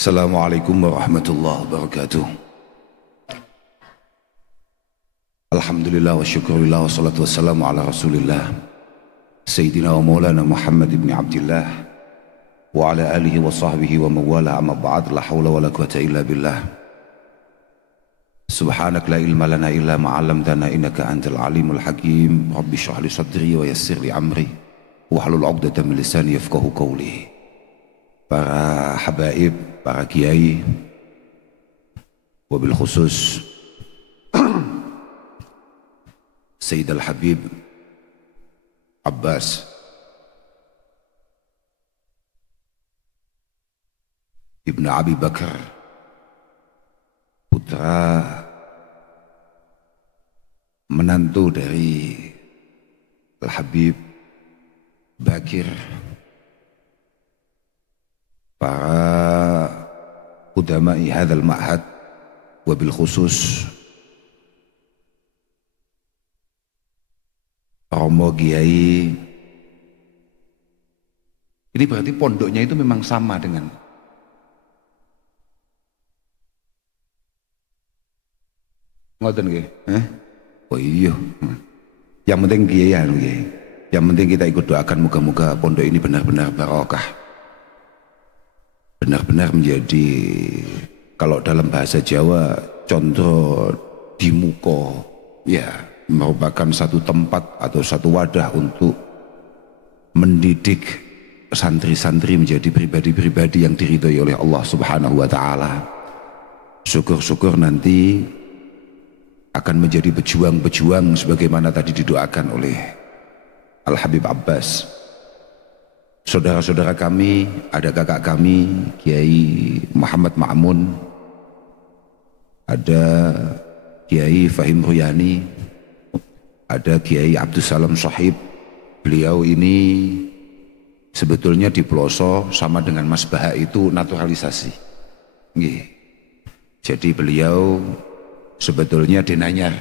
Assalamualaikum warahmatullahi wabarakatuh. Alhamdulillah wa syukurillah wa salatu wassalamu ala rasulillah Sayyidina wa maulana Muhammad ibn Abdillah wa ala alihi wa sahbihi wa mawala amma ba'd. La hawla wa la quwata illa billah. Subhanak la ilma lana illa ma'alamtana innaka antal alimul hakim. Rabbi syrah li sadri wa yassir li amri wahlul 'uqdatam min lisani yafqahu qawli. Para habaib, para kiai, wabil khusus Sayyid Al-Habib Abbas Ibn Abi Bakar, putra menantu dari Al-Habib Bakir, para udama'i hadzal ma'had, wabil khusus Romo Kiai. Ini berarti pondoknya itu memang sama dengan ngoten nggih? Oh iya. Yang penting Kiai anu nggih. Yang penting kita ikut doakan moga-moga pondok ini benar-benar barokah. Benar-benar menjadi, kalau dalam bahasa Jawa, contoh di muko, ya, merupakan satu tempat atau satu wadah untuk mendidik santri-santri menjadi pribadi-pribadi yang diridhoi oleh Allah Subhanahu wa taala. Syukur-syukur nanti akan menjadi pejuang-pejuang sebagaimana tadi didoakan oleh Al-Habib Abbas. Saudara-saudara kami, ada kakak kami Kiai Muhammad Ma'mun, ada Kiai Fahim Ruyani, ada Kiai Abdus Salam Shahib. Beliau ini sebetulnya di Peloso sama dengan Mas Baha itu naturalisasi. Jadi beliau sebetulnya Denanyar.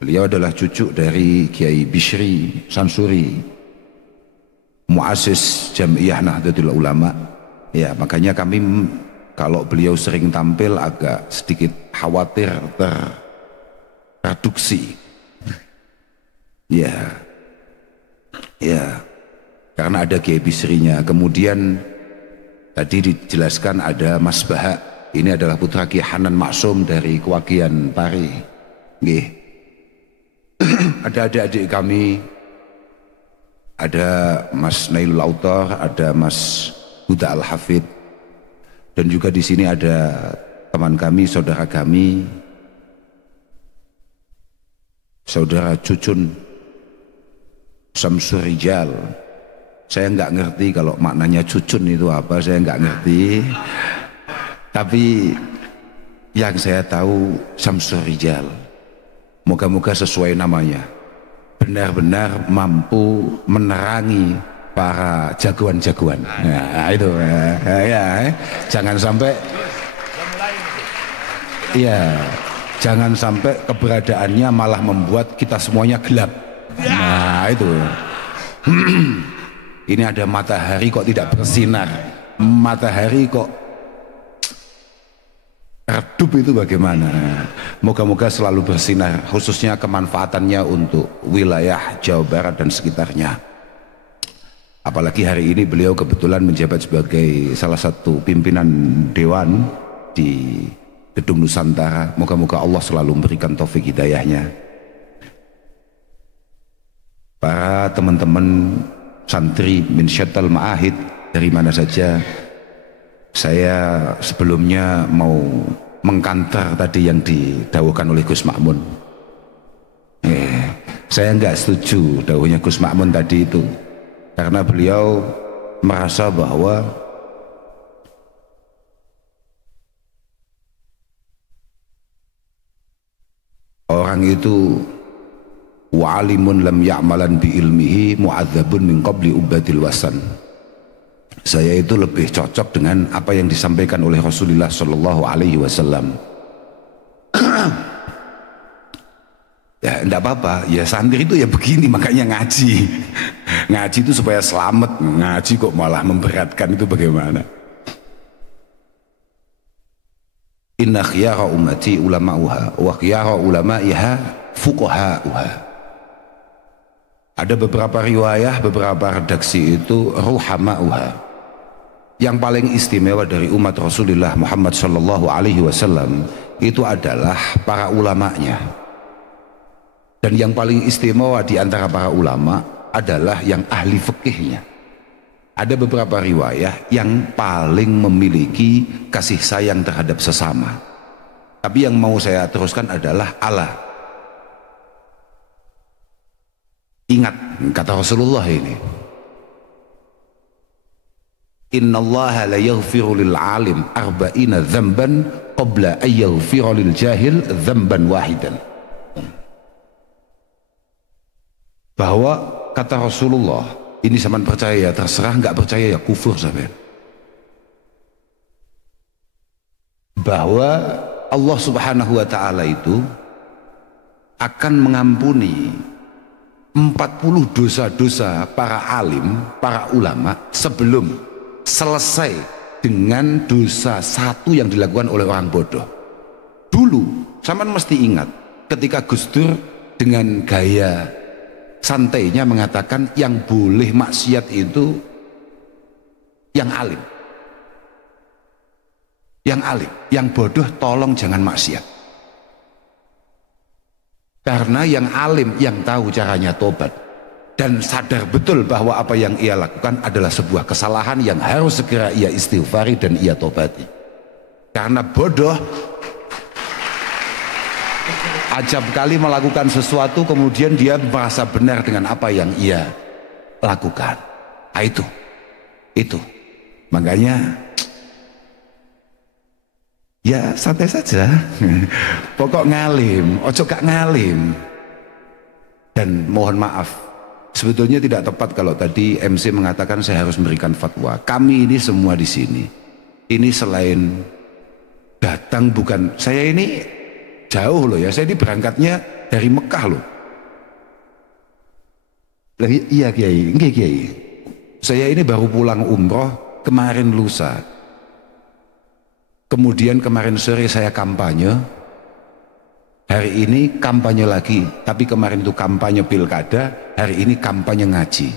Beliau adalah cucu dari Kiai Bishri Sansuri, muassis Jam'iyah Nahdlatul Ulama. Ya, makanya kami kalau beliau sering tampil agak sedikit khawatir terreduksi. Ya, karena ada Kiai Bisrinya. Kemudian tadi dijelaskan ada Mas Baha. Ini adalah putra Kiai Hanan Maksum dari Kewakian Pari. Nggih. Ada adik-adik kami, ada Mas Nailul Autor, ada Mas Huda Al-Hafid, dan juga di sini ada teman kami, saudara kami, saudara Cucun Samsur Rijal. Saya nggak ngerti kalau maknanya Cucun itu apa, saya nggak ngerti. Tapi yang saya tahu Samsur Rijal, moga-moga sesuai namanya, benar-benar mampu menerangi para jagoan-jagoan. Nah, itu jangan sampai jangan sampai keberadaannya malah membuat kita semuanya gelap. Nah, itu. Ini ada matahari kok tidak bersinar. Matahari kok redup, itu bagaimana? Moga-moga selalu bersinar, khususnya kemanfaatannya untuk wilayah Jawa Barat dan sekitarnya. Apalagi hari ini beliau kebetulan menjabat sebagai salah satu pimpinan dewan di Gedung Nusantara. Moga-moga Allah selalu memberikan taufik hidayahnya. Para teman-teman santri min syattal ma'ahid, dari mana saja, saya sebelumnya mau mengkanter tadi yang didawuhkan oleh Gus Makmun. Saya nggak setuju dawuhnya Gus Makmun tadi itu, karena beliau merasa bahwa orang itu wa'alimun lam ya'malan bi ilmihi mu'adzabun min qabli ubadil wasan. Saya itu lebih cocok dengan apa yang disampaikan oleh Rasulullah Shallallahu Alaihi Wasallam. Ya enggak apa-apa, ya santri itu ya begini, makanya ngaji. Ngaji itu supaya selamat, ngaji kok malah memberatkan, itu bagaimana? inna khiyara ummati ulama'uha wa khiyara ulama'iha fuqaha'uha. Ada beberapa riwayah, beberapa redaksi itu ruhama'uha. Yang paling istimewa dari umat Rasulullah Muhammad sallallahu alaihi wasallam itu adalah para ulamanya. Dan yang paling istimewa di antara para ulama adalah yang ahli fikihnya. Ada beberapa riwayah yang paling memiliki kasih sayang terhadap sesama. Tapi yang mau saya teruskan adalah Allah. Ingat kata Rasulullah ini, innallaha la yaghfiru lil alim arba'ina dzamban qabla an yaghfira lil jahil dzamban wahidan. Bahwa kata Rasulullah, ini zaman percaya, terserah nggak percaya ya kufur sampean, bahwa Allah subhanahu wa ta'ala itu akan mengampuni 40 dosa-dosa para alim, para ulama sebelum selesai dengan dosa satu yang dilakukan oleh orang bodoh. Dulu sampean mesti ingat ketika Gus Dur dengan gaya santainya mengatakan yang boleh maksiat itu yang alim, yang bodoh tolong jangan maksiat. Karena yang alim yang tahu caranya tobat dan sadar betul bahwa apa yang ia lakukan adalah sebuah kesalahan yang harus segera ia istighfari dan ia tobati. Karena bodoh ajab kali melakukan sesuatu kemudian dia merasa benar dengan apa yang ia lakukan. Nah, itu makanya ya santai saja. Pokok ngalim, ojo gak ngalim. Dan mohon maaf, sebetulnya tidak tepat kalau tadi MC mengatakan saya harus memberikan fatwa. Kami ini semua di sini, ini selain datang bukan, saya ini jauh loh ya, saya ini berangkatnya dari Mekah loh. Iya Kiai, enggak Kiai. Saya ini baru pulang umroh kemarin lusa. Kemudian kemarin sore saya kampanye. Hari ini kampanye lagi, tapi kemarin itu kampanye pilkada, hari ini kampanye ngaji.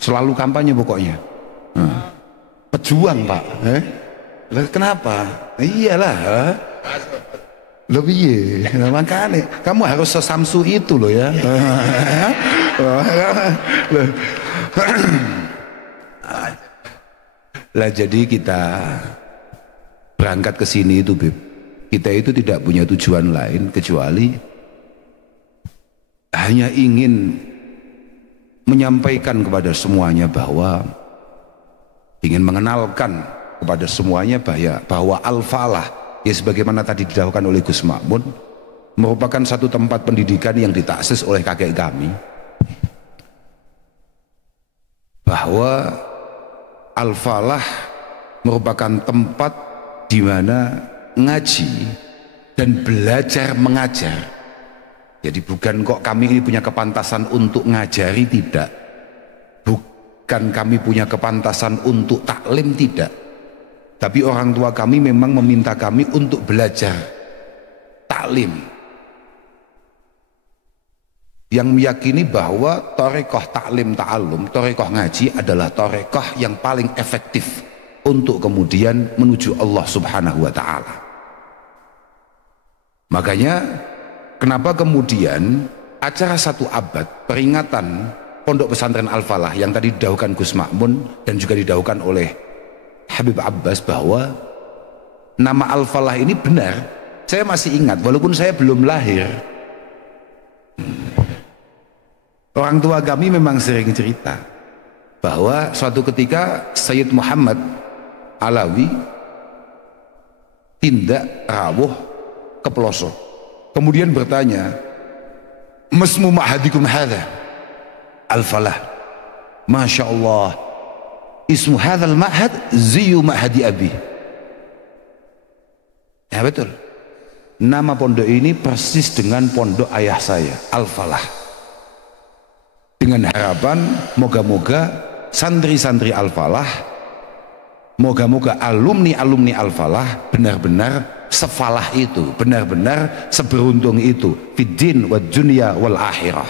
Selalu kampanye pokoknya. Pejuang Pak. Kenapa? Iyalah. Lebih makanya kamu harus sesamsu itu loh ya. Lah jadi kita berangkat ke sini itu Bib, kita itu tidak punya tujuan lain kecuali hanya ingin menyampaikan kepada semuanya bahwa ingin mengenalkan kepada semuanya bahwa Al-Falah ya sebagaimana tadi didahulukan oleh Gus Makmun merupakan satu tempat pendidikan yang ditaksis oleh kakek kami, bahwa Al-Falah merupakan tempat di mana ngaji dan belajar mengajar. Jadi bukan kok kami ini punya kepantasan untuk ngajari, tidak. Bukan kami punya kepantasan untuk taklim, tidak. Tapi orang tua kami memang meminta kami untuk belajar taklim, yang meyakini bahwa torekoh taklim ta'alum, torekoh ngaji adalah torekoh yang paling efektif untuk kemudian menuju Allah subhanahu wa ta'ala. Makanya kenapa kemudian acara 1 abad peringatan Pondok Pesantren Al-Falah yang tadi didahulukan Gus Makmun dan juga didahulukan oleh Habib Abbas, bahwa nama Al-Falah ini benar, saya masih ingat walaupun saya belum lahir. Orang tua kami memang sering cerita bahwa suatu ketika Sayyid Muhammad Alawi tindak rawuh ke pelosok, kemudian bertanya, "Masmu ma'hadikum hadha?" Al-Falah. Masya Allah, ismu hadzal ma'had ziyu ma'hadi abi. Ya betul, nama pondok ini persis dengan pondok ayah saya, Al-Falah. Dengan harapan moga-moga santri-santri Al-Falah Moga-moga alumni-alumni Al-Falah benar-benar sefalah itu, benar-benar seberuntung itu fiddin wa dunya wal akhirah.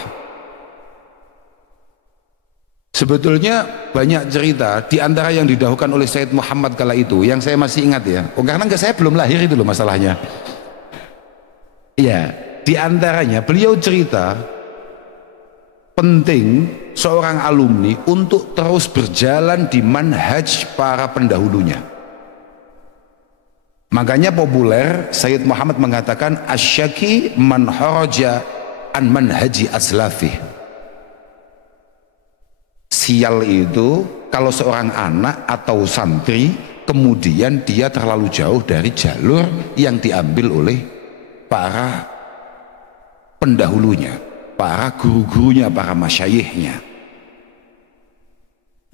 Sebetulnya banyak cerita di antara yang didahulukan oleh Sayyid Muhammad kala itu yang saya masih ingat ya. Karena saya belum lahir itu loh masalahnya. Ya, di antaranya beliau cerita penting seorang alumni untuk terus berjalan di manhaj para pendahulunya. Makanya populer Sayyid Muhammad mengatakan asyaki man haraja an manhaji aslafih. Sial itu kalau seorang anak atau santri kemudian dia terlalu jauh dari jalur yang diambil oleh para pendahulunya, para guru-gurunya, para masyayikhnya.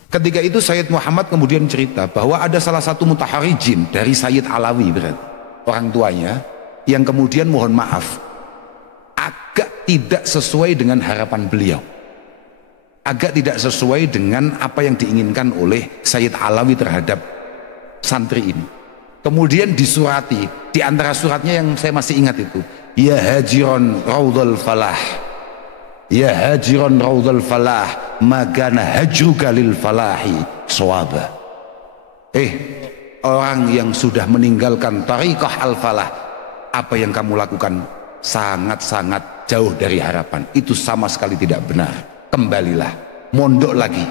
Ketika itu Sayyid Muhammad kemudian cerita bahwa ada salah satu mutaharijin dari Sayyid Alawi, berarti orang tuanya, yang kemudian mohon maaf agak tidak sesuai dengan harapan beliau, agak tidak sesuai dengan apa yang diinginkan oleh Sayyid Alawi terhadap santri ini. Kemudian disurati, di antara suratnya yang saya masih ingat itu, ya hajiron raudhal falah, ya hajiron raudhal falah, magana hajruka lil falahi sawaba. Orang yang sudah meninggalkan tariqah al-falah, apa yang kamu lakukan sangat-sangat jauh dari harapan, itu sama sekali tidak benar. Kembalilah, mondok lagi.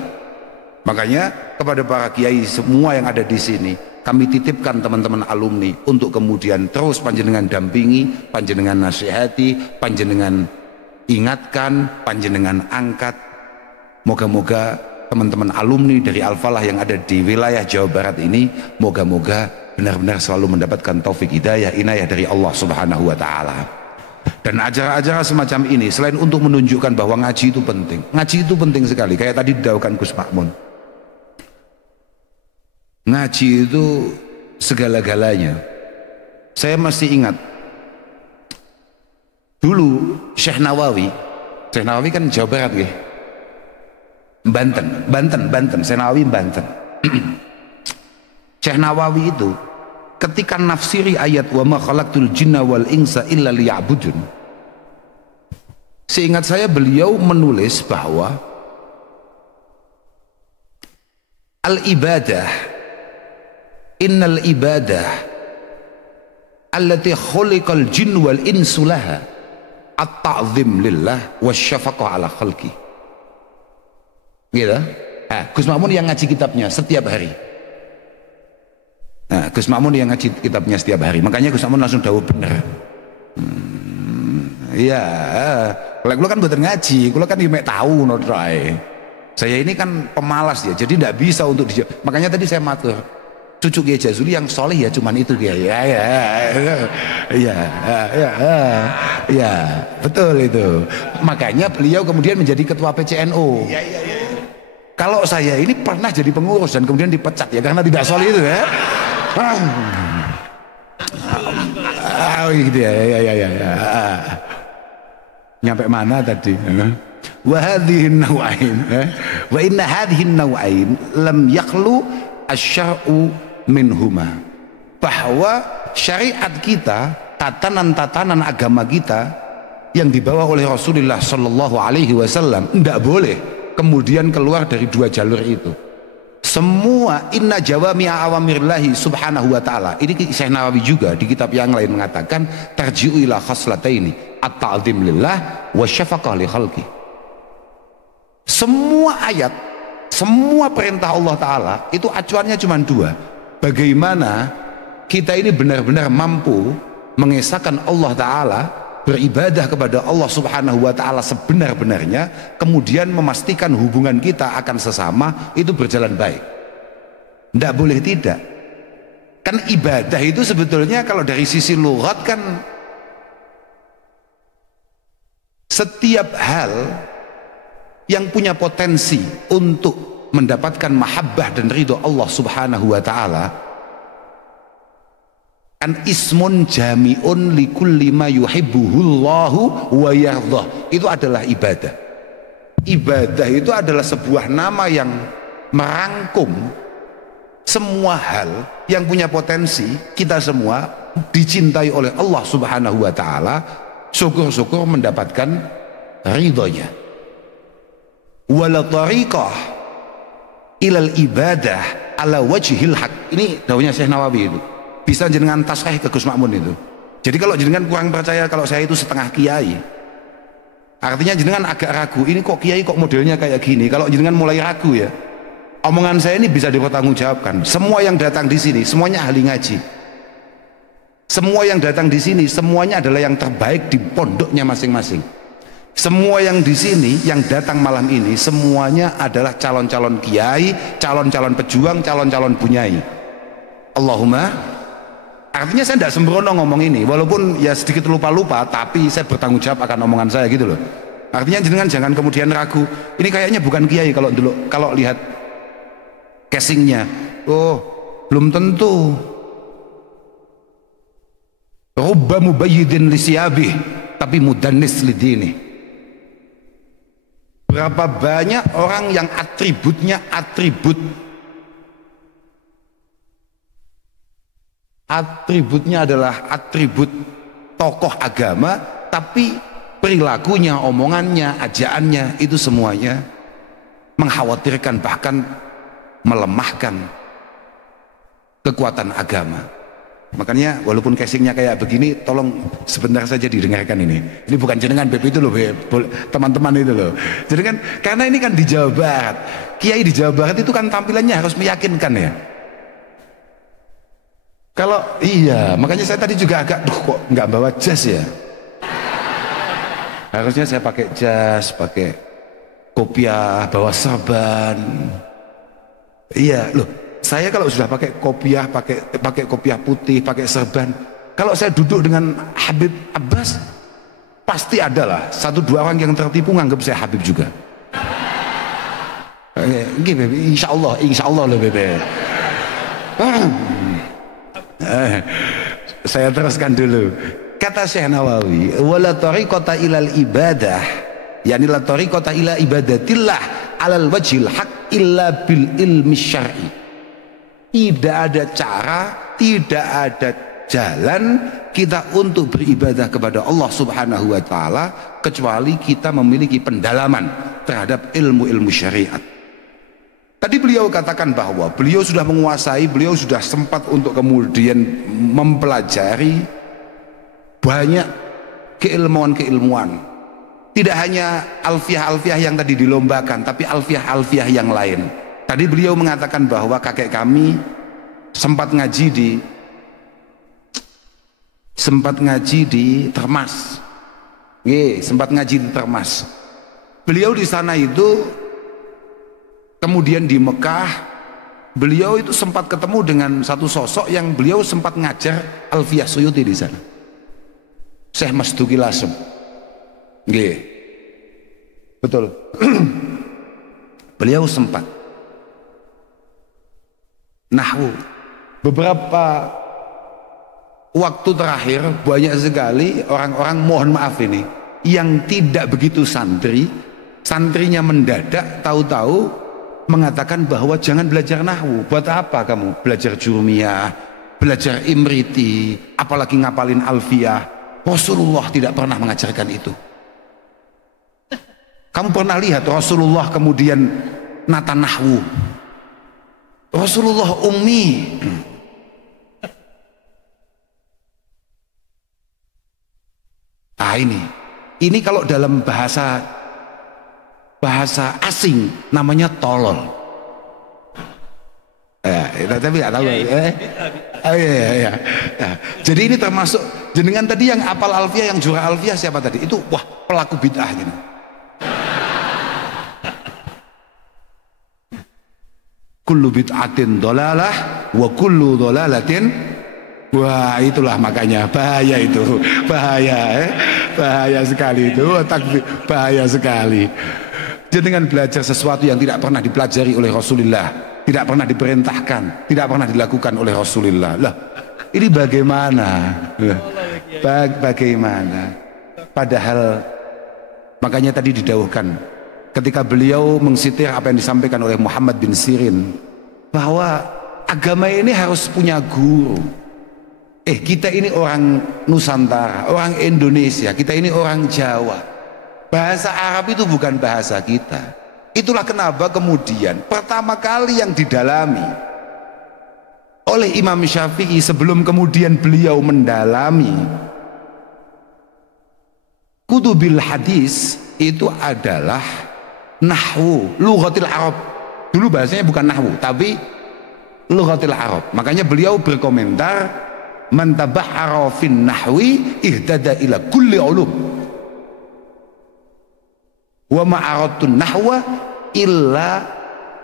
Makanya kepada para kiai semua yang ada di sini, kami titipkan teman-teman alumni untuk kemudian terus panjenengan dampingi, panjenengan nasihati, panjenengan ingatkan, panjenengan angkat. Moga-moga teman-teman alumni dari Al-Falah yang ada di wilayah Jawa Barat ini, moga-moga benar-benar selalu mendapatkan taufik hidayah, inayah dari Allah Subhanahu wa Ta'ala. Dan acara-acara semacam ini selain untuk menunjukkan bahwa ngaji itu penting, ngaji itu penting sekali. Kayak tadi didaukan Gus Makmun, ngaji itu segala-galanya. Saya masih ingat dulu Syekh Nawawi kan Jawa Barat ya, Banten, Syekh Nawawi Banten. Syekh Nawawi itu ketika nafsiri ayat wa ma khalaqtul jinna wal insa illa liya'budun, seingat saya beliau menulis bahwa al-ibadah, innal ibadah allati khuliqal jin wal insu laha at-ta'zim lillah wasyafaqah ala khalqi. Gitu. Gus Makmun yang ngaji kitabnya setiap hari. Gus Makmun yang ngaji kitabnya setiap hari. Makanya Gus Makmun langsung dawuh bener. Iya, kalau kan buatan ngaji, kalau kan mek tahu notrai. Saya ini kan pemalas ya, jadi tidak bisa untuk dijawab. Makanya tadi saya matur, cucu Kiai Jazuli yang soleh ya cuman itu Kiai. Ya, betul itu. Makanya beliau kemudian menjadi ketua PCNU. Kalau saya ini pernah jadi pengurus dan kemudian dipecat ya karena tidak soleh itu ya. Gitu ya. Nyampe mana tadi? Wa hadhihi an-naw'ain wa inna hadhihi an-naw'ain lam yakhlu asy-syar'u minhuma. Bahwa syariat kita, tatanan-tatanan agama kita yang dibawa oleh Rasulullah sallallahu alaihi wasallam tidak boleh kemudian keluar dari dua jalur itu. Semua inna jawami'a awamirillahi subhanahu wa ta'ala. Ini Syekh Nawawi juga di kitab yang lain mengatakan tarji'u ila khaslataini at-ta'zim lillah wa syafaqah li khalqi. Semua ayat, semua perintah Allah Ta'ala itu acuannya cuma dua. Bagaimana kita ini benar-benar mampu mengesahkan Allah Ta'ala, beribadah kepada Allah Subhanahu wa Ta'ala sebenar-benarnya, kemudian memastikan hubungan kita akan sesama itu berjalan baik. Tidak boleh tidak. Kan ibadah itu sebetulnya kalau dari sisi lughat kan setiap hal yang punya potensi untuk mendapatkan mahabbah dan ridho Allah Subhanahu wa Ta'ala, kan ismun jami'un likulli ma yuhibbuhullahu wa yardhah. Itu adalah ibadah. Ibadah itu adalah sebuah nama yang merangkum semua hal yang punya potensi kita semua dicintai oleh Allah Subhanahu wa Ta'ala, syukur-syukur mendapatkan ridhonya. Wala tariqah ilal ibadah ala wajhil haq. Ini daunnya Syekh Nawawi itu. Bisa jenengan tasrih ke Gus Makmun itu. Jadi kalau jenengan kurang percaya kalau saya itu setengah kiai, artinya jenengan agak ragu, ini kok kiai kok modelnya kayak gini. Kalau jenengan mulai ragu ya, omongan saya ini bisa dipertanggungjawabkan. Semua yang datang di sini semuanya ahli ngaji. Semua yang datang di sini semuanya adalah yang terbaik di pondoknya masing-masing. Semua yang di sini yang datang malam ini semuanya adalah calon-calon kiai, calon-calon pejuang, calon-calon bunyai. Allahumma. Artinya saya tidak sembrono ngomong ini, walaupun ya sedikit lupa-lupa, tapi saya bertanggung jawab akan omongan saya gitu loh. Artinya jenengan jangan kemudian ragu. Ini kayaknya bukan kiai kalau lihat casingnya. Oh, belum tentu. Rubba mubayyidin li siyabih, tapi mudannis li dini. Berapa banyak orang yang atributnya adalah atribut tokoh agama, tapi perilakunya, omongannya, ajaannya itu semuanya mengkhawatirkan, bahkan melemahkan kekuatan agama. Makanya walaupun casingnya kayak begini, tolong sebentar saja didengarkan ini. Ini bukan jenengan Beb itu loh, teman-teman itu loh. Jadi kan karena ini kan di Jawa Barat, kiai di Jawa Barat itu kan tampilannya harus meyakinkan ya. Kalau iya, makanya saya tadi juga agak kok nggak bawa jas ya. Harusnya saya pakai jas, pakai kopiah, bawa serban. Iya loh, saya kalau sudah pakai kopiah, pakai kopiah putih, pakai serban, kalau saya duduk dengan Habib Abbas, pasti adalah 1-2 orang yang tertipu nganggap saya Habib juga. Oke, Bebe, insya Allah loh Bebe. Saya teruskan dulu. Kata Syekh Nawawi, wala tariqata ilal ibadah, yani la tariqata ila ibadatillah alal wajhil haq illa bil ilmi syar'i. Tidak ada cara, tidak ada jalan kita untuk beribadah kepada Allah Subhanahu wa Ta'ala kecuali kita memiliki pendalaman terhadap ilmu-ilmu syariat. Tadi beliau katakan bahwa beliau sudah menguasai, beliau sudah sempat untuk kemudian mempelajari banyak keilmuan-keilmuan. Tidak hanya alfiah-alfiah yang tadi dilombakan, tapi alfiah-alfiah yang lain. Tadi beliau mengatakan bahwa kakek kami sempat ngaji di Termas. Sempat ngaji di Termas. Beliau di sana itu, kemudian di Mekah, beliau itu sempat ketemu dengan satu sosok yang beliau sempat ngajar Alfiyah Suyuti di sana. Syekh Masduki Lasem. Betul. Beliau sempat nahwu. Beberapa waktu terakhir banyak sekali orang-orang, mohon maaf ini, yang tidak begitu santrinya mendadak tahu-tahu mengatakan bahwa jangan belajar nahwu. Buat apa kamu belajar jurumiyah, belajar imriti, apalagi ngapalin alfiyah? Rasulullah tidak pernah mengajarkan itu. Kamu pernah lihat Rasulullah kemudian nata nahwu? Rasulullah ummi. Ini kalau dalam bahasa asing namanya tolol. Tapi nggak tahu. Iya. Jadi ini termasuk jenengan tadi yang apal alfiah, yang jura alfiah siapa tadi? Itu wah pelaku bid'ah gitu. Kullu bid'atin dolalah wa kullu dolalatin. Wah itulah makanya bahaya itu, bahaya sekali itu, bahaya sekali. Dengan belajar sesuatu yang tidak pernah dipelajari oleh Rasulullah, tidak pernah diperintahkan, tidak pernah dilakukan oleh Rasulullah. Lah, ini bagaimana? Bagaimana? Padahal makanya tadi didawuhkan ketika beliau mengsitir apa yang disampaikan oleh Muhammad bin Sirin, bahwa agama ini harus punya guru. Kita ini orang Nusantara, orang Indonesia, kita ini orang Jawa. Bahasa Arab itu bukan bahasa kita. Itulah kenapa kemudian pertama kali yang didalami oleh Imam Syafi'i sebelum kemudian beliau mendalami kutubil hadis itu adalah nahwu, lughatil Arab. Dulu bahasanya bukan nahwu, tapi lughatil Arab. Makanya beliau berkomentar, man tabahhara fin nahwi ihtada ila kulli ulum wa ma'aratun nahwa illa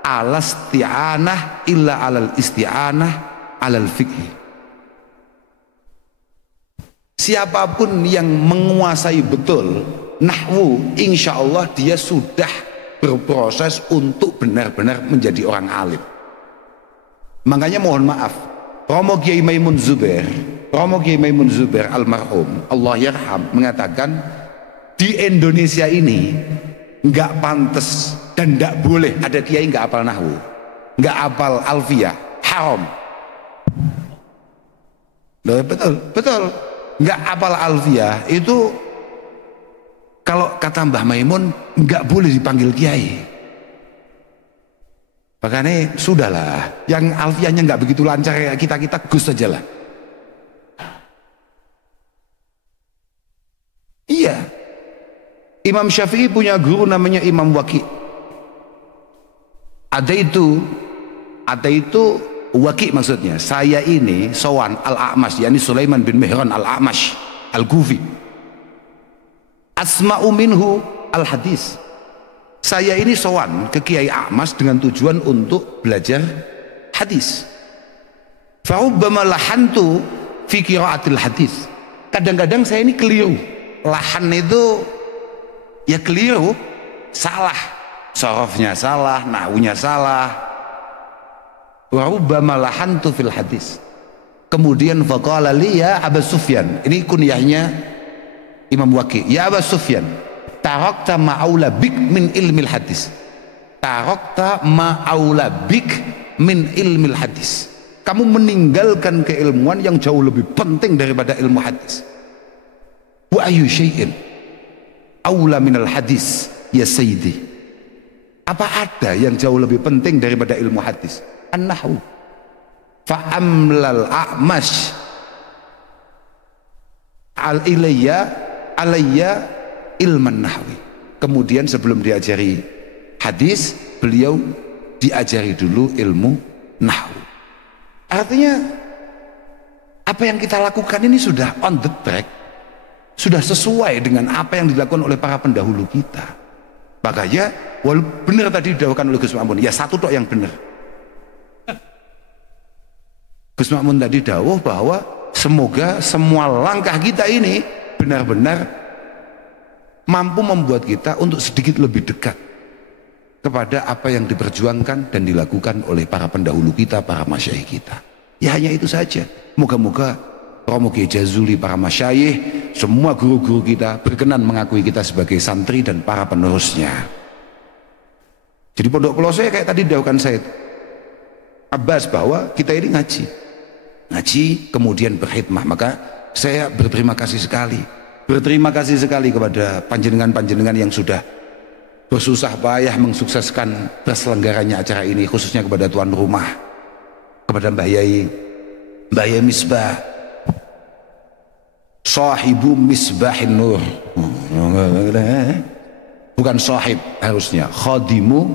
ala isti'anah illa alal isti'anah alal fiqh. Siapapun yang menguasai betul nahwu, insya Allah dia sudah berproses untuk benar-benar menjadi orang alim. Makanya mohon maaf, Romo Kiai Maimun Zubair almarhum Allah yarham mengatakan di Indonesia ini nggak pantas dan nggak boleh ada kiai nggak hafal nahwu, nggak hafal alfiyah, haram. Loh, betul nggak hafal alfiyah itu kalau kata Mbah Maimun nggak boleh dipanggil kiai. Makanya sudahlah, yang alfiahnya nggak begitu lancar kayak kita gus saja lah. Iya, Imam Syafi'i punya guru namanya Imam Waki. Ada itu Waki maksudnya. Saya ini sowan Al-A'mash, yakni Sulaiman bin Mihran Al-A'mash Al-Kufi. Asma'u minhu al-hadis. Saya ini sowan ke Kiai A'mash dengan tujuan untuk belajar hadis. Farubbama lahantu fi qiraatil hadis. Kadang-kadang saya ini keliru. Lahan itu ya keliru, salah. Sorofnya salah, nahwunya salah. Warubbama lahantu fil hadis. Kemudian faqala li ya Abu Sufyan. Ini kunyahnya Imam Waki. Ya Abu Sufyan, tarakta ma'aula bik min ilmil hadis. Tarakta ma'aula bik min ilmil hadis. Kamu meninggalkan keilmuan yang jauh lebih penting daripada ilmu hadis. Wa ayu syai'in aula minal hadis ya sayyidi. Apa ada yang jauh lebih penting daripada ilmu hadis? An-nahwu. Fa'amlal a'mash alayya ilman nahwi. Kemudian sebelum diajari hadis, beliau diajari dulu ilmu nahwu. Artinya apa yang kita lakukan ini sudah on the track, sudah sesuai dengan apa yang dilakukan oleh para pendahulu kita. Makanya benar tadi didawuhkan oleh Gus Makmun, ya satu tok yang benar. Gus Makmun tadi dawuh bahwa semoga semua langkah kita ini benar-benar mampu membuat kita untuk sedikit lebih dekat kepada apa yang diperjuangkan dan dilakukan oleh para pendahulu kita, para masyayikh kita. Ya hanya itu saja. Moga-moga Romo Kiai Jazuli, para masyayikh, semua guru-guru kita berkenan mengakui kita sebagai santri dan para penerusnya. Jadi Pondok Pelosok kayak tadi didawuhkan Said Abbas bahwa kita ini ngaji kemudian berkhidmah. Maka saya berterima kasih sekali kepada panjenengan-panjenengan yang sudah bersusah payah mensukseskan terselenggaranya acara ini, khususnya kepada tuan rumah, kepada Mbah Yai Misbah, sahibu Misbahin Nur, bukan sahib, harusnya khadimu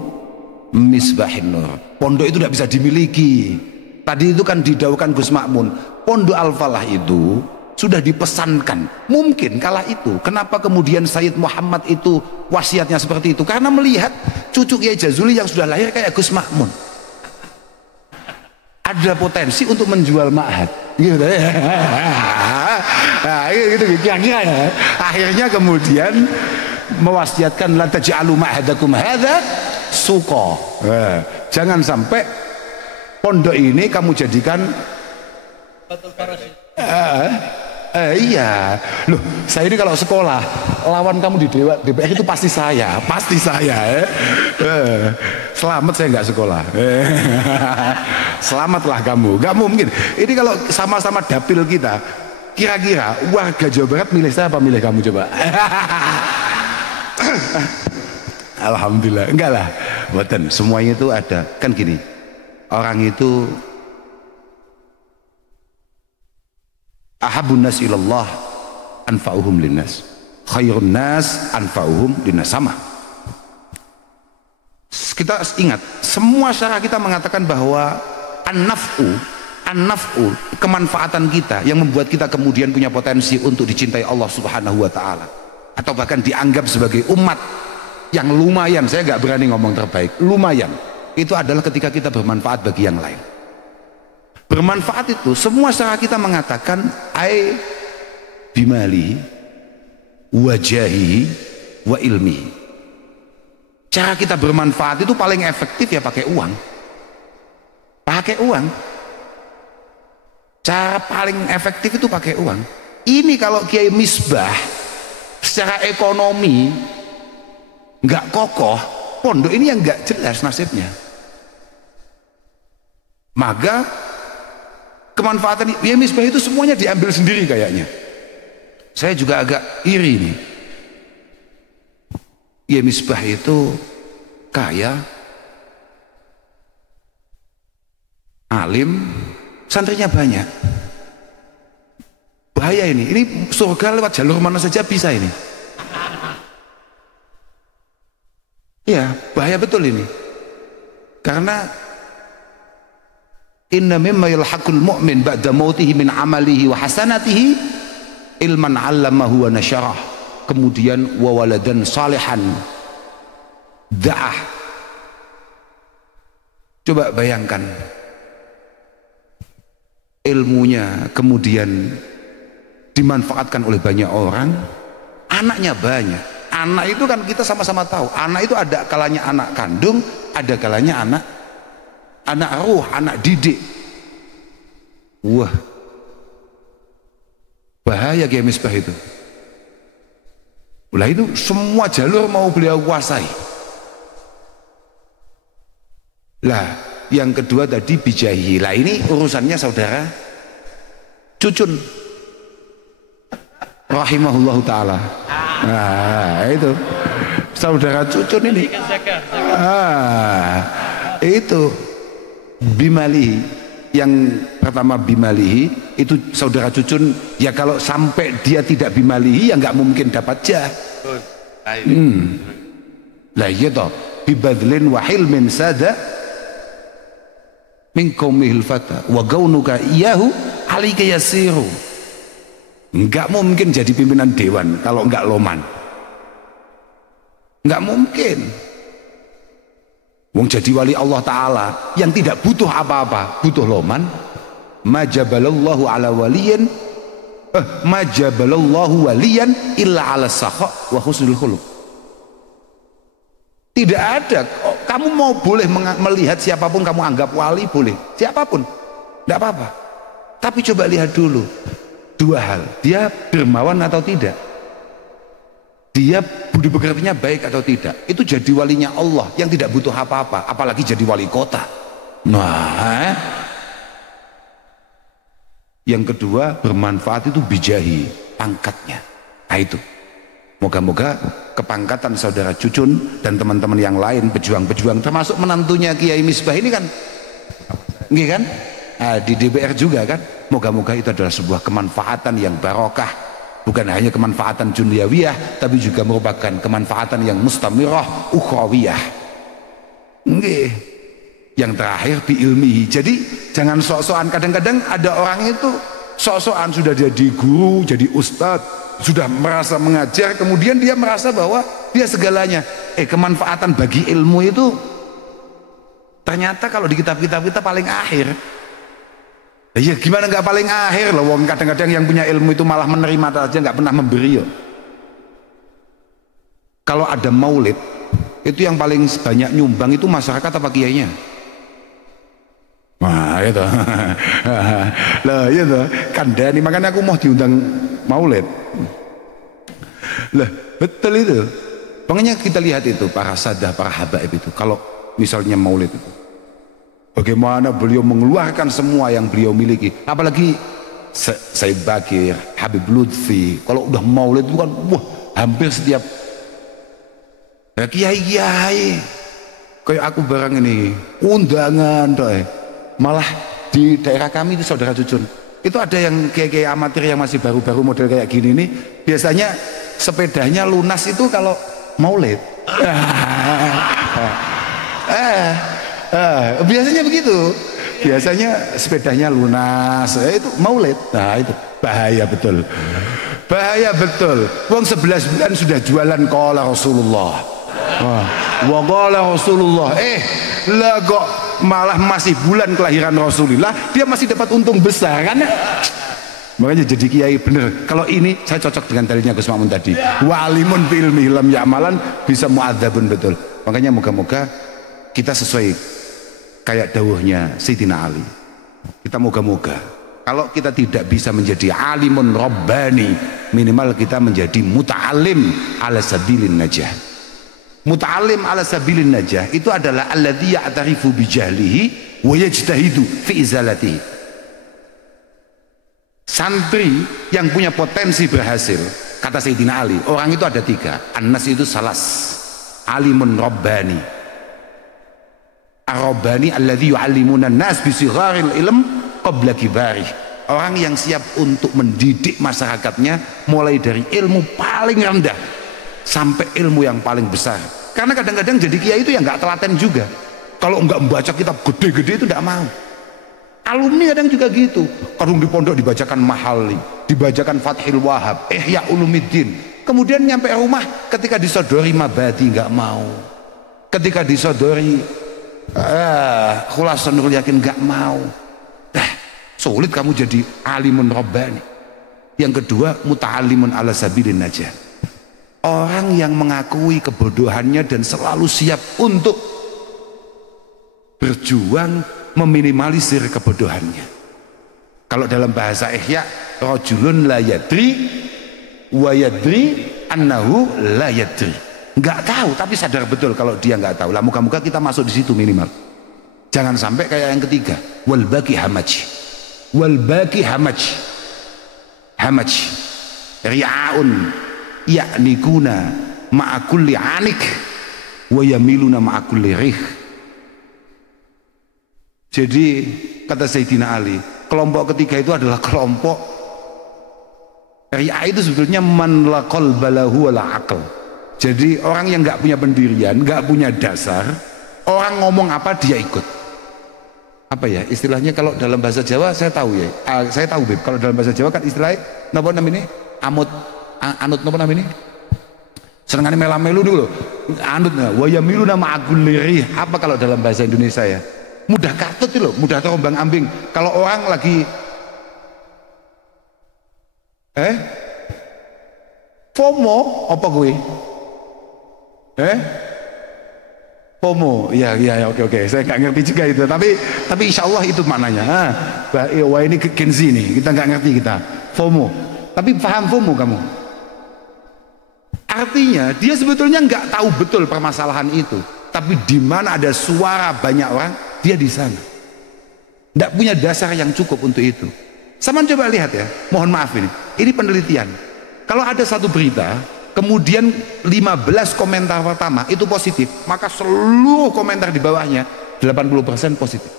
Misbahin Nur. Pondok itu tidak bisa dimiliki. Tadi itu kan didawuhkan Gus Makmun, Pondok Al-Falah itu sudah dipesankan. Mungkin kala itu kenapa kemudian Sayyid Muhammad itu wasiatnya seperti itu, karena melihat cucu Kiai Jazuli yang sudah lahir kayak Gus Makmun ada potensi untuk menjual ma'had gitu. Nah, gitu kira-kira ya. Akhirnya kemudian mewasiatkan la taj'alu ma'hadakum hadza suqa. Jangan sampai pondok ini kamu jadikan Iya, loh saya ini kalau sekolah lawan kamu di DPR itu pasti saya ya. Selamat saya nggak sekolah. Selamatlah kamu, nggak mungkin. Ini kalau sama-sama dapil kita, kira-kira warga Jawa Barat milih saya apa milih kamu coba? Alhamdulillah, enggak lah, boten. Semuanya itu ada, kan gini, orang itu ahabun nas ilallah anfa'uhum linnas, khairun nas anfa'uhum linnas, sama. Kita ingat, semua syarah kita mengatakan bahwa an-naf'u, kemanfaatan kita yang membuat kita kemudian punya potensi untuk dicintai Allah Subhanahu wa taala, atau bahkan dianggap sebagai umat yang lumayan, saya nggak berani ngomong terbaik, lumayan, itu adalah ketika kita bermanfaat bagi yang lain. Bermanfaat itu semua syarah kita mengatakan bimali wajahi wa ilmi. Cara kita bermanfaat itu paling efektif ya pakai uang. Cara paling efektif itu pakai uang. Ini kalau Kiai Misbah secara ekonomi nggak kokoh, pondok ini yang nggak jelas nasibnya. Maka kemanfaatan ya Misbah itu semuanya diambil sendiri kayaknya. Saya juga agak iri nih. Ya Misbah itu kaya, alim, santrinya banyak. Bahaya ini surga lewat jalur mana saja bisa ini. Ya bahaya betul ini. Karena inna mimma yalhaqul mu'min ba'da mautihi min amalihi wa hasanatihi ilman 'allamahu wa nasyarah, kemudian wa waladan salihan da'ah. Coba bayangkan ilmunya kemudian dimanfaatkan oleh banyak orang, anaknya banyak. Anak itu kan kita sama-sama tahu, anak itu ada kalanya anak kandung, ada kalanya anak ruh, anak didik. Wah, bahaya Kiai Misbah itu. Lah itu semua jalur mau beliau kuasai. Lah yang kedua tadi bijahi. Lah ini urusannya saudara Cucun rahimahullahu ta'ala. Nah itu saudara Cucun ini itu bimalihi. Yang pertama bimalihi itu saudara Cucun, ya kalau sampai dia tidak bimalihi ya nggak mungkin dapat jah. Lah iya toh, bibadlin wa hilmin sada min qaumihil fata wa gaunuka iyahu alika yasiru. Nggak mungkin jadi pimpinan dewan kalau nggak loman, nggak mungkin. Wong jadi wali Allah Ta'ala yang tidak butuh apa-apa, butuh loman. Majabalallahu ala waliyan majabalallahu waliyan illa ala sakha wa husnul khuluq. Tidak ada, kamu mau boleh melihat siapapun kamu anggap wali, boleh siapapun, tidak apa-apa, tapi coba lihat dulu dua hal, dia dermawan atau tidak, dia budi pekertinya baik atau tidak. Itu jadi walinya Allah yang tidak butuh apa-apa, apalagi jadi wali kota. Nah yang kedua bermanfaat itu bijahi, pangkatnya. Nah itu moga-moga kepangkatan saudara Cucun dan teman-teman yang lain, pejuang-pejuang termasuk menantunya Kiai Misbah ini kan, ini kan di DPR juga kan, moga-moga itu adalah sebuah kemanfaatan yang barokah, bukan hanya kemanfaatan duniawiyah tapi juga merupakan kemanfaatan yang mustamirah ukhrawiyah. Nggih. Yang terakhir biilmihi. Jadi jangan sok-sokan, kadang-kadang ada orang itu sok-sokan sudah jadi guru, jadi ustadz, sudah merasa mengajar, kemudian dia merasa bahwa dia segalanya. Kemanfaatan bagi ilmu itu ternyata kalau di kitab-kitab kita paling akhir. Ya gimana nggak paling akhir loh, wong kadang-kadang yang punya ilmu itu malah menerima saja, nggak pernah memberi. Kalau ada maulid itu yang paling banyak nyumbang itu masyarakat apa kiainya? Nah itu. Lah iya toh, kandhani makanya aku mau diundang maulid. Lah betul itu. Makanya kita lihat itu para sadah, para habaib itu kalau misalnya maulid itu bagaimana beliau mengeluarkan semua yang beliau miliki, apalagi Said Bakir, Habib Lutfi, kalau udah maulid itu kan wah hampir setiap kiai-kiai kayak aku barang ini undangan doy. Malah di daerah kami itu saudara Cucun itu ada yang kiai-kiai amatir yang masih baru-baru model kayak gini nih, biasanya sepedanya lunas itu kalau maulid. Biasanya begitu, biasanya sepedanya lunas itu maulid. Nah itu bahaya betul, bahaya betul. Wong 11 bulan sudah jualan qala Rasulullah. Wa qala Rasulullah, lah kok malah masih bulan kelahiran Rasulullah dia masih dapat untung besar kan. Makanya jadi kiai bener. Kalau ini saya cocok dengan dalilnya Gus Mamun tadi, walimun fi ilmi lam ya'malan bisa mu'adzabun, betul. Makanya moga-moga kita sesuai kayak dawuhnya Sayyidina Ali. Kita moga-moga kalau kita tidak bisa menjadi alimun rabbani, minimal kita menjadi muta'alim ala sabilin najah. Muta'alim ala sabilin najah itu adalah alladzi ya'tarifu bijahlihi wa yajtahidu fi izalatihi. Santri yang punya potensi berhasil, kata Sayyidina Ali, orang itu ada 3. An-nas itu salas, alimun rabbani, ar-rabbani alladzi yu'allimuna an-nas bi sigharil ilm qabla kibari. Orang yang siap untuk mendidik masyarakatnya mulai dari ilmu paling rendah sampai ilmu yang paling besar. Karena kadang-kadang jadi kiai itu yang nggak telaten juga. Kalau nggak membaca kitab gede-gede itu nggak mau. Alumni kadang juga gitu. Kadang di pondok dibacakan Mahali, dibacakan Fathil Wahab, Ihya Ulumuddin. Kemudian nyampe rumah ketika disodori Mabadi nggak mau. Ketika disodori Khulasan Nurul Yakin nggak mau. Sulit kamu jadi alimun rabbani. Yang kedua, muta'allimun ala sabilin najah. Orang yang mengakui kebodohannya dan selalu siap untuk berjuang meminimalisir kebodohannya. Kalau dalam bahasa Ihya, rajulun la yadri wa yadri annahu la yadri. Enggak tahu tapi sadar betul kalau dia enggak tahu. Lah muka-muka kita masuk di situ minimal. Jangan sampai kayak yang ketiga, wal baqi hamaj. Wal baqi hamaj. Hamaj. Ri'aun ya'nikuna ma'a kulli anik wa yamiluna ma'a kulli rih. Jadi kata Sayyidina Ali, kelompok ketiga itu adalah kelompok ri'a, itu sebetulnya man la qalba lahu wa la aql. Jadi orang yang nggak punya pendirian, nggak punya dasar, orang ngomong apa dia ikut. Apa ya istilahnya kalau dalam bahasa Jawa saya tahu ya, saya tahu Beb, kalau dalam bahasa Jawa kan istilahnya napa namanya amut anut napa namanya senengane mela-melu dulu anut wa yamiluna ma'akul lirih. Apa kalau dalam bahasa Indonesia ya, mudah katut itu loh, mudah terombang ambing. Kalau orang lagi FOMO apa gue FOMO ya oke saya nggak ngerti juga itu, tapi insya Allah itu maknanya. Wah ini Gen Z nih, kita nggak ngerti kita FOMO, tapi paham FOMO kamu? Artinya dia sebetulnya nggak tahu betul permasalahan itu, tapi di mana ada suara banyak orang dia di sana, nggak punya dasar yang cukup untuk itu. Sama coba lihat ya, mohon maaf ini penelitian. Kalau ada satu berita kemudian 15 komentar pertama itu positif, maka seluruh komentar di bawahnya 80% positif.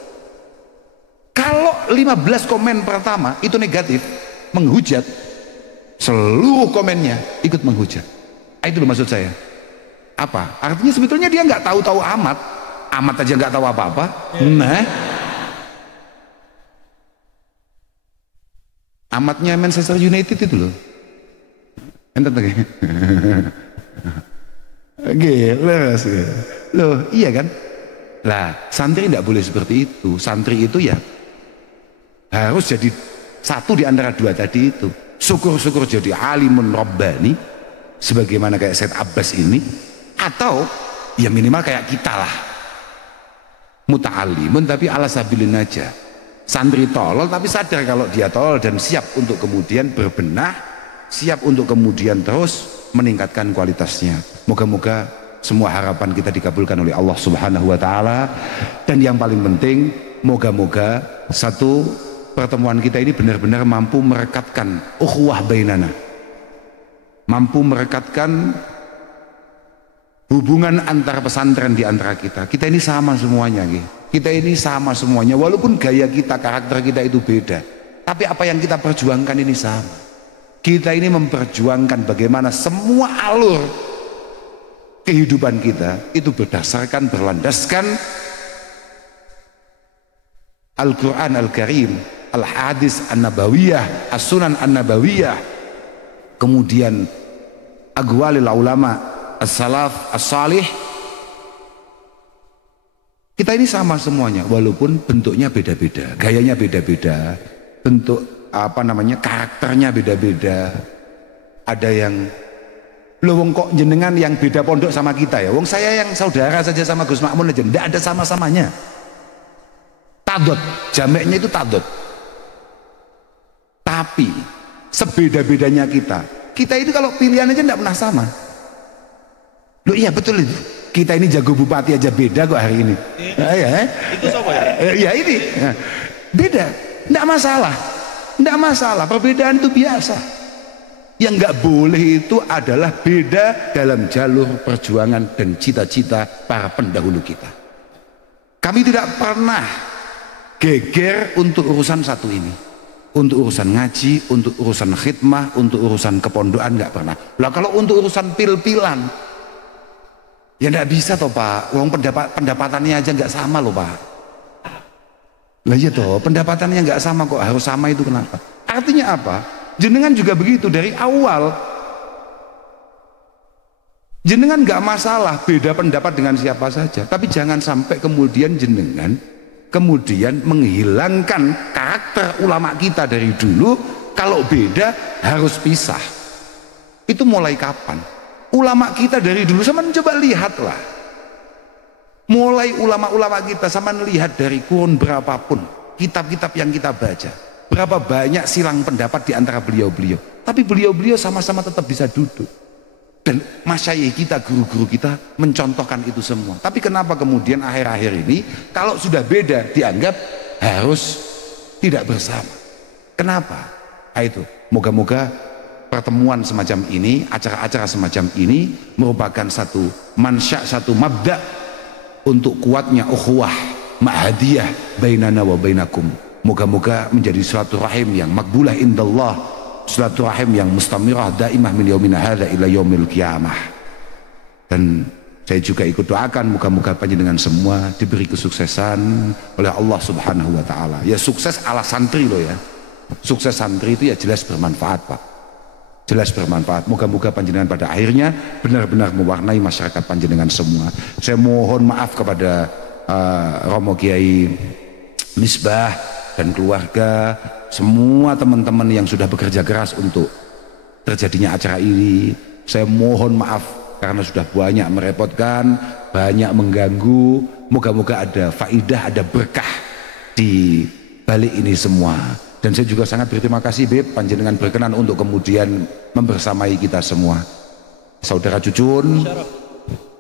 Kalau 15 komen pertama itu negatif, menghujat, seluruh komennya ikut menghujat. Itu loh maksud saya. Apa? Artinya sebetulnya dia nggak tahu-tahu amat aja nggak tahu apa-apa. Nah, amatnya Manchester United itu loh. Enten lagi. Gila sih. Loh, iya kan? Lah, santri tidak boleh seperti itu. Santri itu ya harus jadi satu di antara dua tadi itu. Syukur-syukur jadi alimun rabbani sebagaimana kayak Said Abbas ini, atau ya minimal kayak kita lah, muta'allimun tapi ala sabilin najah. santri tolol tapi sadar kalau dia tolol dan siap untuk kemudian berbenah, siap untuk kemudian terus meningkatkan kualitasnya. Moga-moga semua harapan kita dikabulkan oleh Allah Subhanahu wa taala, dan yang paling penting moga-moga satu, pertemuan kita ini benar-benar mampu merekatkan ukhuwah bainana, mampu merekatkan hubungan antar pesantren di antara kita. Kita ini sama semuanya, kita ini sama semuanya, walaupun gaya kita, karakter kita itu beda, tapi apa yang kita perjuangkan ini sama. Kita ini memperjuangkan bagaimana semua alur kehidupan kita itu berdasarkan, berlandaskan Al-Quran Al-Karim, Al-Hadis An-Nabawiyah, As-Sunan An-Nabawiyah, kemudian Aqwalil Ulama As-Salaf As-Salih. Kita ini sama semuanya, walaupun bentuknya beda-beda, gayanya beda-beda, bentuk karakternya beda-beda. Ada yang, loh wong kok jenengan yang beda pondok sama kita ya, wong saya yang saudara saja sama Gus Makmun aja, tidak ada sama-samanya. Tadot, jameknya itu tadot. Tapi sebeda-bedanya kita itu kalau pilihan aja tidak pernah sama. Loh iya betul itu, kita ini jago bupati aja beda kok hari ini. Itu siapa ya? Ya ini beda, tidak masalah, tidak masalah, perbedaan itu biasa. Yang nggak boleh itu adalah beda dalam jalur perjuangan dan cita-cita para pendahulu kita. Kami tidak pernah geger untuk urusan satu ini, untuk urusan ngaji, untuk urusan khidmah, untuk urusan kepondokan, nggak pernah. Lah kalau untuk urusan pil-pilan, ya nggak bisa toh Pak, uang pendapatannya aja nggak sama loh Pak. Lah iya toh, pendapatannya nggak sama kok, harus sama itu kenapa? Artinya apa? Jenengan juga begitu dari awal. Jenengan nggak masalah beda pendapat dengan siapa saja, tapi jangan sampai kemudian jenengan kemudian menghilangkan karakter ulama kita dari dulu. Kalau beda harus pisah. Itu mulai kapan? Ulama kita dari dulu, sama coba lihatlah, mulai ulama-ulama kita, sama lihat dari kurun berapapun kitab-kitab yang kita baca, berapa banyak silang pendapat di antara beliau-beliau, tapi beliau-beliau sama-sama tetap bisa duduk. Dan masyayikh kita, guru-guru kita mencontohkan itu semua. Tapi kenapa kemudian akhir-akhir ini kalau sudah beda dianggap harus tidak bersama? Kenapa? Itu moga-moga pertemuan semacam ini, acara-acara semacam ini merupakan satu mansya, satu mabda untuk kuatnya ukhuwah ma'hadiyah bainana wa bainakum. Moga-moga menjadi suatu rahim yang makbulah indallah, suatu rahim yang mustamirah daimah min yaumina hadza ila yaumil qiyamah. Dan saya juga ikut doakan moga-moga panjenengan semua diberi kesuksesan oleh Allah Subhanahu wa taala. Ya sukses ala santri loh ya. Sukses santri itu ya jelas bermanfaat Pak. Jelas bermanfaat. Moga-moga panjenengan pada akhirnya benar-benar mewarnai masyarakat panjenengan semua. Saya mohon maaf kepada Romo Kiai Misbah dan keluarga, semua teman-teman yang sudah bekerja keras untuk terjadinya acara ini. Saya mohon maaf karena sudah banyak merepotkan, banyak mengganggu. Moga-moga ada faidah, ada berkah di balik ini semua. Dan saya juga sangat berterima kasih Beb, panjenengan berkenan untuk kemudian membersamai kita semua. Saudara Cucun,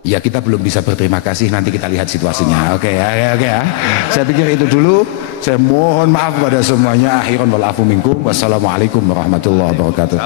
ya kita belum bisa berterima kasih, nanti kita lihat situasinya. Oke ya. Saya pikir itu dulu. Saya mohon maaf kepada semuanya. Akhirun wal afu minkum. Wassalamualaikum warahmatullahi wabarakatuh.